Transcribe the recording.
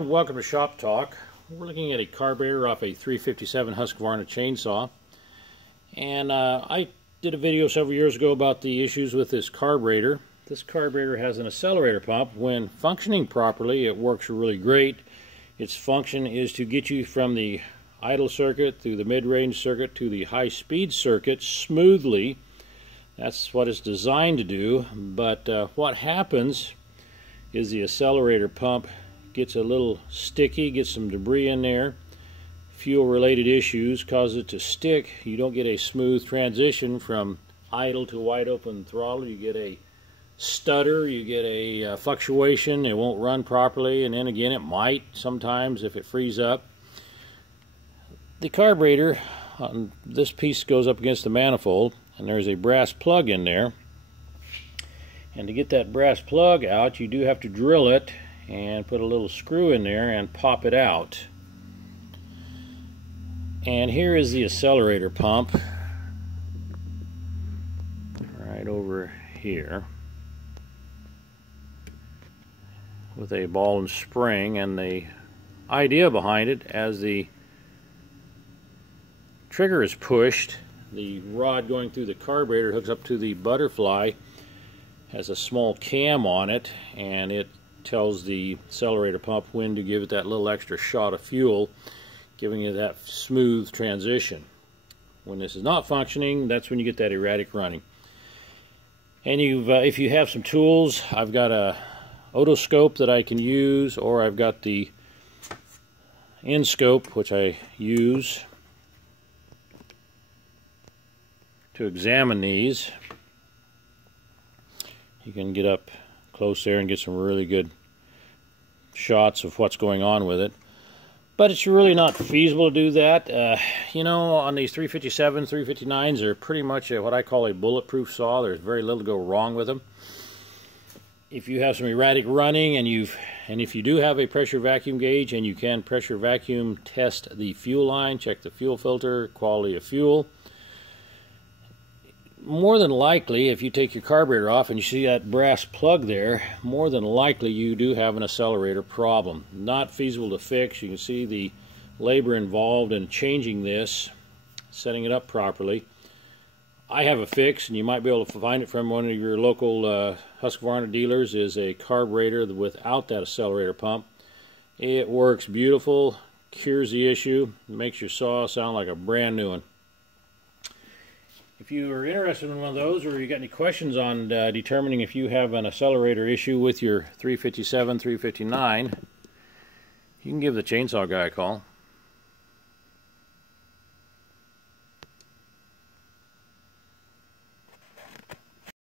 Welcome to Shop Talk. We're looking at a carburetor off a 357 Husqvarna chainsaw. And I did a video several years ago about the issues with this carburetor. This carburetor has an accelerator pump. When functioning properly, it works really great. Its function is to get you from the idle circuit through the mid-range circuit to the high-speed circuit smoothly. That's what it's designed to do. But what happens is the accelerator pump gets a little sticky, gets some debris in there, fuel related issues cause it to stick. You don't get a smooth transition from idle to wide open throttle. You get a stutter, you get a fluctuation, it won't run properly, and then again it might sometimes if it frees up. The carburetor, this piece goes up against the manifold and there's a brass plug in there, and to get that brass plug out you do have to drill it and put a little screw in there and pop it out. And here is the accelerator pump right over here with a ball and spring, and the idea behind it, as the trigger is pushed, the rod going through the carburetor hooks up to the butterfly, has a small cam on it, and it tells the accelerator pump when to give it that little extra shot of fuel, giving you that smooth transition. When this is not functioning, that's when you get that erratic running. And if you have some tools, I've got a otoscope that I can use, or I've got the N-scope, which I use to examine these. You can get up close there and get some really good shots of what's going on with it. But it's really not feasible to do that. You know, on these 357s, 359s, they're pretty much what I call a bulletproof saw. There's very little to go wrong with them. If you have some erratic running and if you do have a pressure vacuum gauge and you can pressure vacuum test the fuel line, check the fuel filter, quality of fuel, more than likely, if you take your carburetor off and you see that brass plug there, more than likely you do have an accelerator problem. Not feasible to fix. You can see the labor involved in changing this, setting it up properly. I have a fix, and you might be able to find it from one of your local Husqvarna dealers, is a carburetor without that accelerator pump. It works beautiful, cures the issue, makes your saw sound like a brand new one. If you are interested in one of those, or you got any questions on determining if you have an accelerator issue with your 357, 359, you can give the chainsaw guy a call.